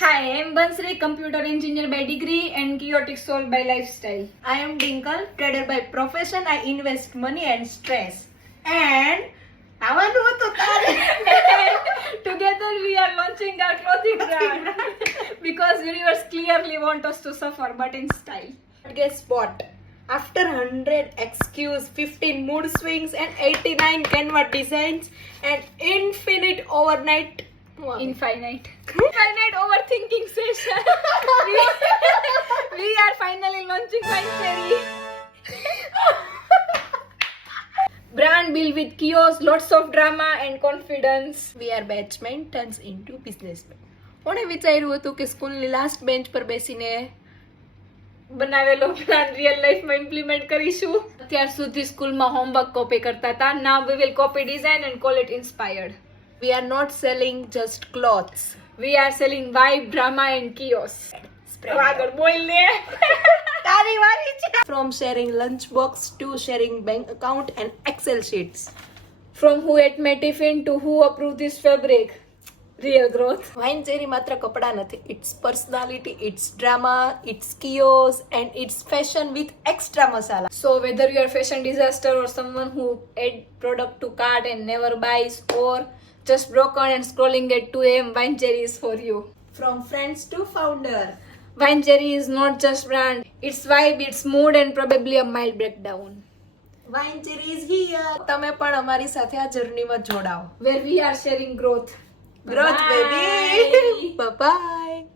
Hi, I am Bansri, computer engineer by degree and chaotic soul by lifestyle. I am Dinkle, trader by profession. I invest money and stress. And આવવાનું હતું તારે. Together we are launching our clothing brand because universe clearly want us to suffer but in style. But guess what? After 100 excuse, 15 mood swings and 89 Canva designs and infinite overnight Infinite overthinking session. we are finally launching Vancherry. Brand built with chaos, lots of drama and confidence. We are batchmen turns into businessmen. કોણે વિચાર્યું હતું કે સ્કૂલની last bench પર બેસીને બનાવેલો plan real લાઈફમાં implement કરીશું. અત્યાર સુધી સ્કૂલમાં હોમવર્ક કોપી કરતા હતા. Now we will copy design and call it inspired. we are not selling just clothes. We are selling vibe, drama and chaos. આગળ બોલ લે. તારી વારી છે. From sharing lunch box to sharing bank account and Excel sheets. From who ate my tiffin to who approved this fabric. Real growth. વાઇનચેરી માત્ર કપડા નથી. It's personality, it's drama, it's chaos and it's fashion with extra masala. So whether you are fashion disaster or someone who add product to cart and never buys or just broken and scrolling at 2 a.m. Vancherry is for you. From friends to founder. Vancherry is not just brand, it's vibe, it's mood and probably a mild breakdown. વાઇનચેરી is here. તમે પણ અમારી સાથે આ જર્નીમાં જોડાઓ. Where we are sharing growth. Growth Bye. baby. Bye bye.